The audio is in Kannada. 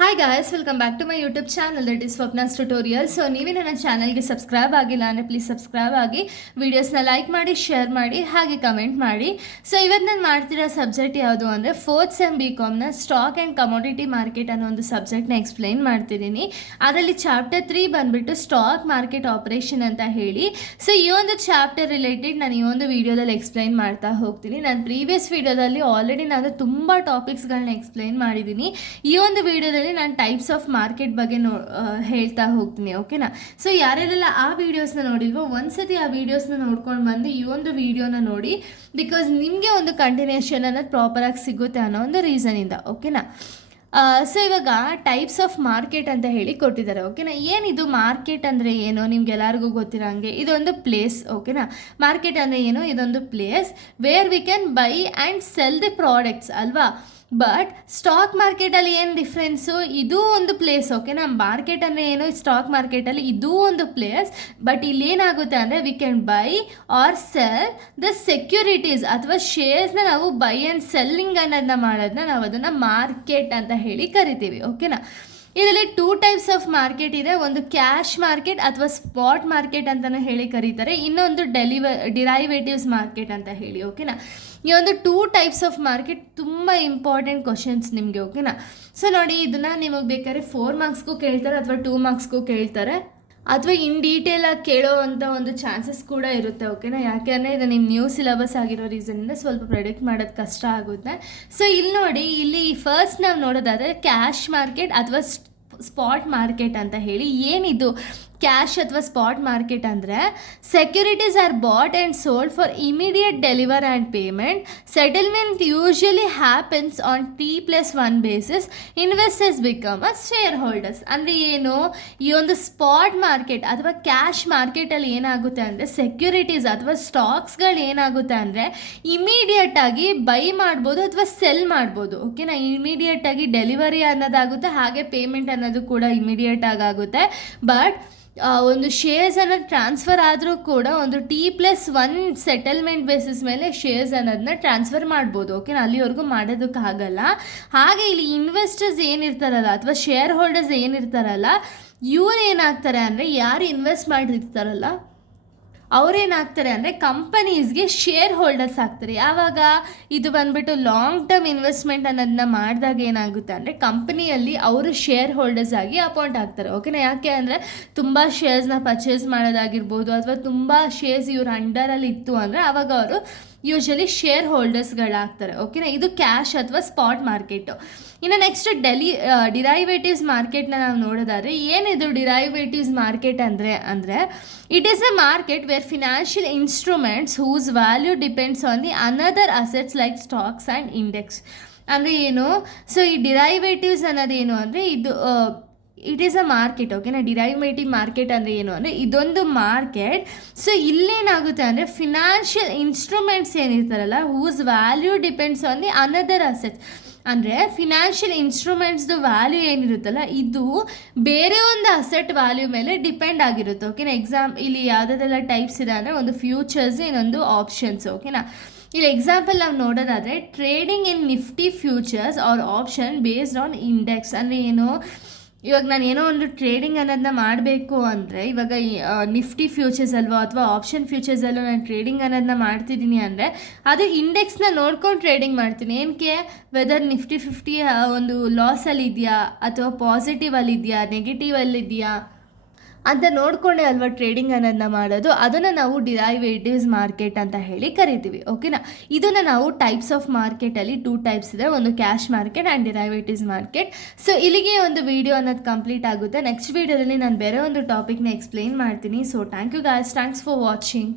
Hi guys, welcome back to my YouTube channel that is Swapna's tutorial. So ನೀವೇ ನನ್ನ ಚಾನಲ್ಗೆ ಸಬ್ಸ್ಕ್ರೈಬ್ ಆಗಿಲ್ಲ ಅಂದರೆ ಪ್ಲೀಸ್ ಸಬ್ಸ್ಕ್ರೈಬ್ ಆಗಿ, ವೀಡಿಯೋಸ್ನ ಲೈಕ್ ಮಾಡಿ, ಶೇರ್ ಮಾಡಿ, ಹಾಗೆ ಕಮೆಂಟ್ ಮಾಡಿ. ಸೊ ಇವತ್ತು ನಾನು ಮಾಡ್ತಿರೋ ಸಬ್ಜೆಕ್ಟ್ ಯಾವುದು ಅಂದರೆ ಫೋರ್ತ್ ಸೆಮ್ BComನ ಸ್ಟಾಕ್ ಆ್ಯಂಡ್ ಕಮೋಡಿಟಿ ಮಾರ್ಕೆಟ್ ಅನ್ನೋ ಒಂದು ಸಬ್ಜೆಕ್ಟ್ನ ಎಕ್ಸ್ಪ್ಲೈನ್ ಮಾಡ್ತಿದ್ದೀನಿ. ಅದರಲ್ಲಿ ಚಾಪ್ಟರ್ 3 ಬಂದುಬಿಟ್ಟು ಸ್ಟಾಕ್ ಮಾರ್ಕೆಟ್ ಆಪರೇಷನ್ ಅಂತ ಹೇಳಿ. ಸೊ ಈ ಒಂದು ಚಾಪ್ಟರ್ ರಿಲೇಟೆಡ್ ನಾನು ಈ ಒಂದು ವೀಡಿಯೋದಲ್ಲಿ ಎಕ್ಸ್ಪ್ಲೈನ್ ಮಾಡ್ತಾ ಹೋಗ್ತೀನಿ. ನಾನು ಪ್ರೀವಿಯಸ್ ವೀಡಿಯೋದಲ್ಲಿ ಆಲ್ರೆಡಿ ನಾನು ತುಂಬ ಟಾಪಿಕ್ಸ್ಗಳನ್ನ ಎಕ್ಸ್ಪ್ಲೈನ್ ಮಾಡಿದ್ದೀನಿ. ಈ ಒಂದು ವೀಡಿಯೋದಲ್ಲಿ ನಾನು ಟೈಪ್ಸ್ ಆಫ್ ಮಾರ್ಕೆಟ್ ಬಗ್ಗೆ ಹೇಳ್ತಾ ಹೋಗ್ತೀನಿ. ಓಕೆನಾ? ಸೊ ಯಾರೆಲ್ಲ ಆ ವೀಡಿಯೋಸ್ನ ನೋಡಿಲ್ವೋ ಒಂದ್ಸತಿ ಆ ವೀಡಿಯೋಸ್ನ ನೋಡ್ಕೊಂಡು ಬಂದು ಈ ಒಂದು ವೀಡಿಯೋನ ನೋಡಿ, ಬಿಕಾಸ್ ನಿಮಗೆ ಒಂದು ಕಂಟಿನ್ಯೂಷನ್ ಅನ್ನೋದು ಪ್ರಾಪರಾಗಿ ಸಿಗುತ್ತೆ ಅನ್ನೋ ಒಂದು ರೀಸನಿಂದ. ಓಕೆನಾ? ಸೊ ಇವಾಗ ಟೈಪ್ಸ್ ಆಫ್ ಮಾರ್ಕೆಟ್ ಅಂತ ಹೇಳಿ ಕೊಟ್ಟಿದ್ದಾರೆ. ಓಕೆನಾ? ಏನಿದು ಮಾರ್ಕೆಟ್ ಅಂದರೆ ಏನು ನಿಮ್ಗೆಲ್ಲರಿಗೂ ಗೊತ್ತಿರೋಂಗೆ ಇದೊಂದು ಪ್ಲೇಸ್. ಓಕೆನಾ? ಮಾರ್ಕೆಟ್ ಅಂದರೆ ಏನು? ಇದೊಂದು place where we can by and sell the products ಅಲ್ವಾ. ಬಟ್ ಸ್ಟಾಕ್ ಮಾರ್ಕೆಟಲ್ಲಿ ಏನು ಡಿಫ್ರೆನ್ಸು? ಇದೂ ಒಂದು ಪ್ಲೇಸ್. ಓಕೆನಾ? ಮಾರ್ಕೆಟ್ ಅಂದರೆ ಏನು? ಸ್ಟಾಕ್ ಮಾರ್ಕೆಟಲ್ಲಿ ಇದೂ ಒಂದು ಪ್ಲೇಸ್. ಬಟ್ ಇಲ್ಲೇನಾಗುತ್ತೆ ಅಂದರೆ we can buy or sell the securities ಅಥವಾ ಶೇರ್ಸ್ನ ನಾವು ಬೈ ಆ್ಯಂಡ್ ಸೆಲ್ಲಿಂಗ್ ಅನ್ನೋದನ್ನ ಮಾಡೋದನ್ನ ನಾವು ಅದನ್ನು ಮಾರ್ಕೆಟ್ ಅಂತ ಹೇಳಿ ಕರಿತೀವಿ. ಓಕೆನಾ? ಇದರಲ್ಲಿ 2 ಟೈಪ್ಸ್ ಆಫ್ ಮಾರ್ಕೆಟ್ ಇದೆ. ಒಂದು ಕ್ಯಾಶ್ ಮಾರ್ಕೆಟ್ ಅಥವಾ ಸ್ಪಾಟ್ ಮಾರ್ಕೆಟ್ ಅಂತಲೂ ಹೇಳಿ ಕರೀತಾರೆ. ಇನ್ನೊಂದು ಡಿರೈವೇಟಿವ್ಸ್ ಮಾರ್ಕೆಟ್ ಅಂತ ಹೇಳಿ. ಓಕೆನಾ? ಈ ಒಂದು 2 ಟೈಪ್ಸ್ ಆಫ್ ಮಾರ್ಕೆಟ್ ತುಂಬ ಇಂಪಾರ್ಟೆಂಟ್ ಕ್ವಶನ್ಸ್ ನಿಮಗೆ. ಓಕೆನಾ? ಸೊ ನೋಡಿ, ಇದನ್ನು ನಿಮಗೆ ಬೇಕಾದ್ರೆ 4 ಮಾರ್ಕ್ಸ್ಗೂ ಕೇಳ್ತಾರೆ ಅಥವಾ 2 ಮಾರ್ಕ್ಸ್ಗೂ ಕೇಳ್ತಾರೆ, ಅಥವಾ ಇನ್ ಡೀಟೇಲಾಗಿ ಕೇಳೋ ಅಂಥ ಒಂದು ಚಾನ್ಸಸ್ ಕೂಡ ಇರುತ್ತೆ. ಓಕೆನಾ? ಯಾಕೆಂದರೆ ಇದು ನಿಮ್ಮ ನ್ಯೂ ಸಿಲೆಬಸ್ ಆಗಿರೋ ರೀಸನಿಂದ ಸ್ವಲ್ಪ ಪ್ರೆಡಿಕ್ಟ್ ಮಾಡೋದು ಕಷ್ಟ ಆಗುತ್ತೆ. ಸೊ ಇಲ್ಲಿ ನೋಡಿ, ಇಲ್ಲಿ ಫಸ್ಟ್ ನಾವು ನೋಡೋದಾದರೆ ಕ್ಯಾಶ್ ಮಾರ್ಕೆಟ್ ಅಥವಾ ಸ್ಪಾಟ್ ಮಾರ್ಕೆಟ್ ಅಂತ ಹೇಳಿ. ಏನಿದು ಕ್ಯಾಶ್ ಅಥವಾ ಸ್ಪಾಟ್ ಮಾರ್ಕೆಟ್ ಅಂದರೆ securities are bought and sold for immediate deliver and payment. Settlement usually happens on T+1 basis. Investors become a shareholders. ಅಂದರೆ ಏನು? ಈ ಒಂದು ಸ್ಪಾಟ್ ಮಾರ್ಕೆಟ್ ಅಥವಾ ಕ್ಯಾಶ್ ಮಾರ್ಕೆಟಲ್ಲಿ ಏನಾಗುತ್ತೆ ಅಂದರೆ ಸೆಕ್ಯೂರಿಟೀಸ್ ಅಥವಾ ಸ್ಟಾಕ್ಸ್ಗಳು ಏನಾಗುತ್ತೆ ಅಂದರೆ ಇಮಿಡಿಯೇಟಾಗಿ ಬೈ ಮಾಡ್ಬೋದು ಅಥವಾ ಸೆಲ್ ಮಾಡ್ಬೋದು. ಓಕೆನಾ? ಇಮಿಡಿಯೇಟಾಗಿ ಡೆಲಿವರಿ ಅನ್ನೋದಾಗುತ್ತೆ, ಹಾಗೆ ಪೇಮೆಂಟ್ ಅನ್ನೋದು ಕೂಡ ಇಮಿಡಿಯೇಟಾಗಿ ಆಗುತ್ತೆ. ಬಟ್ ಒಂದು ಶೇರ್ಸ್ ಅನ್ನೋದು ಟ್ರಾನ್ಸ್ಫರ್ ಆದರೂ ಕೂಡ ಒಂದು T+1 ಸೆಟಲ್ಮೆಂಟ್ ಬೇಸಿಸ್ ಮೇಲೆ ಶೇರ್ಸ್ ಅನ್ನೋದನ್ನ ಟ್ರಾನ್ಸ್ಫರ್ ಮಾಡ್ಬೋದು. ಓಕೆನಾ? ಅಲ್ಲಿವರೆಗೂ ಮಾಡೋದಕ್ಕಾಗಲ್ಲ. ಹಾಗೆ ಇಲ್ಲಿ ಇನ್ವೆಸ್ಟರ್ಸ್ ಏನಿರ್ತಾರಲ್ಲ ಅಥವಾ ಶೇರ್ ಹೋಲ್ಡರ್ಸ್ ಏನಿರ್ತಾರಲ್ಲ, ಇವ್ರು ಏನಾಗ್ತಾರೆ ಅಂದರೆ ಯಾರು ಇನ್ವೆಸ್ಟ್ ಮಾಡಿರ್ತಾರಲ್ಲ ಅವರೇನಾಗ್ತಾರೆ ಅಂದರೆ ಕಂಪನೀಸ್ಗೆ ಶೇರ್ ಹೋಲ್ಡರ್ಸ್ ಆಗ್ತಾರೆ. ಯಾವಾಗ ಇದು ಬಂದುಬಿಟ್ಟು ಲಾಂಗ್ ಟರ್ಮ್ ಇನ್ವೆಸ್ಟ್ಮೆಂಟ್ ಅನ್ನೋದನ್ನ ಮಾಡಿದಾಗ ಏನಾಗುತ್ತೆ ಅಂದರೆ ಕಂಪನಿಯಲ್ಲಿ ಅವರು ಶೇರ್ ಹೋಲ್ಡರ್ಸ್ ಆಗಿ ಅಪಾಯಿಂಟ್ ಆಗ್ತಾರೆ. ಓಕೆನಾ? ಯಾಕೆ ಅಂದರೆ ತುಂಬ ಶೇರ್ಸ್ನ ಪರ್ಚೇಸ್ ಮಾಡೋದಾಗಿರ್ಬೋದು ಅಥವಾ ತುಂಬ ಶೇರ್ಸ್ ಇವ್ರ ಅಂಡರಲ್ಲಿ ಇತ್ತು ಅಂದರೆ ಆವಾಗ ಅವರು ಯೂಶಲಿ ಶೇರ್ ಹೋಲ್ಡರ್ಸ್ಗಳಾಗ್ತಾರೆ. ಓಕೆನಾ? ಇದು ಕ್ಯಾಶ್ ಅಥವಾ ಸ್ಪಾಟ್ ಮಾರ್ಕೆಟು. ಇನ್ನು ನೆಕ್ಸ್ಟ್ ಡಿರೈವೇಟಿವ್ಸ್ ಮಾರ್ಕೆಟ್ನ ನಾವು ನೋಡೋದಾದರೆ ಏನಿದು ಡಿರೈವೇಟಿವ್ಸ್ ಮಾರ್ಕೆಟ್ ಅಂದರೆ it is a market where financial instruments whose value depends on the another assets like stocks and index. ಅಂದರೆ ಏನು? ಸೊ ಈ ಡಿರೈವೇಟಿವ್ಸ್ ಅನ್ನೋದೇನು ಅಂದರೆ ಇದು ಇಟ್ ಈಸ್ ಅ ಮಾರ್ಕೆಟ್. ಓಕೆನಾ? ಡಿರೈವೇಟಿವ್ ಮಾರ್ಕೆಟ್ ಅಂದರೆ ಏನು ಅಂದರೆ ಇದೊಂದು ಮಾರ್ಕೆಟ್. ಸೊ ಇಲ್ಲೇನಾಗುತ್ತೆ ಅಂದರೆ ಫಿನಾನ್ಷಿಯಲ್ ಇನ್ಸ್ಟ್ರೂಮೆಂಟ್ಸ್ ಏನಿರ್ತಾರಲ್ಲ whose value depends on the another assets. ಅಂದರೆ ಫಿನಾನ್ಷಿಯಲ್ ಇನ್ಸ್ಟ್ರೂಮೆಂಟ್ಸ್ದು ವ್ಯಾಲ್ಯೂ ಏನಿರುತ್ತಲ್ಲ ಇದು ಬೇರೆ ಒಂದು ಅಸೆಟ್ ವ್ಯಾಲ್ಯೂ ಮೇಲೆ ಡಿಪೆಂಡ್ ಆಗಿರುತ್ತೆ. ಓಕೆನಾ? ಇಲ್ಲಿ ಯಾವುದೆಲ್ಲ ಟೈಪ್ಸ್ ಇದೆ ಅಂದರೆ ಒಂದು ಫ್ಯೂಚರ್ಸ್, ಇನ್ನೊಂದು ಆಪ್ಷನ್ಸ್. ಓಕೆನಾ? ಇಲ್ಲಿ ಎಕ್ಸಾಂಪಲ್ ನಾವು ನೋಡೋದಾದರೆ trading in Nifty futures or option based on index. ಅಂದರೆ ಏನು? ಇವಾಗ ನಾನು ಏನೋ ಒಂದು ಟ್ರೇಡಿಂಗ್ ಅನ್ನೋದನ್ನ ಮಾಡಬೇಕು ಅಂದರೆ ಇವಾಗ ನಿಫ್ಟಿ ಫ್ಯೂಚರ್ಸ್ ಅಲ್ವೋ ಅಥವಾ ಆಪ್ಷನ್ ಫ್ಯೂಚರ್ಸಲ್ಲೂ ನಾನು ಟ್ರೇಡಿಂಗ್ ಅನ್ನೋದನ್ನ ಮಾಡ್ತಿದ್ದೀನಿ ಅಂದರೆ ಅದು ಇಂಡೆಕ್ಸ್ನ ನೋಡ್ಕೊಂಡು ಟ್ರೇಡಿಂಗ್ ಮಾಡ್ತೀನಿ. ಏನಕ್ಕೆ? ವೆದರ್ ನಿಫ್ಟಿ 50 ಒಂದು ಲಾಸಲ್ಲಿದೆಯಾ ಅಥವಾ ಪಾಸಿಟಿವಲ್ಲಿದೆಯಾ ನೆಗೆಟಿವಲ್ಲಿದೆಯಾ ಅಂತ ನೋಡಿಕೊಂಡೆ ಅಲ್ವಾ ಟ್ರೇಡಿಂಗ್ ಅನ್ನೋದನ್ನ ಮಾಡೋದು. ಅದನ್ನು ನಾವು ಡಿರೈವೇಟಿವ್ಸ್ ಮಾರ್ಕೆಟ್ ಅಂತ ಹೇಳಿ ಕರಿತೀವಿ. ಓಕೆನಾ? ಇದನ್ನು ನಾವು ಟೈಪ್ಸ್ ಆಫ್ ಮಾರ್ಕೆಟಲ್ಲಿ 2 ಟೈಪ್ಸ್ ಇದೆ, ಒಂದು cash market and derivatives market. So ಇಲ್ಲಿಗೆ ಒಂದು ವಿಡಿಯೋ ಅನ್ನೋದು ಕಂಪ್ಲೀಟ್ ಆಗುತ್ತೆ. ನೆಕ್ಸ್ಟ್ ವೀಡಿಯೋದಲ್ಲಿ ನಾನು ಬೇರೆ ಒಂದು ಟಾಪಿಕ್ನ ಎಕ್ಸ್ಪ್ಲೈನ್ ಮಾಡ್ತೀನಿ. So thank you guys, thanks for watching.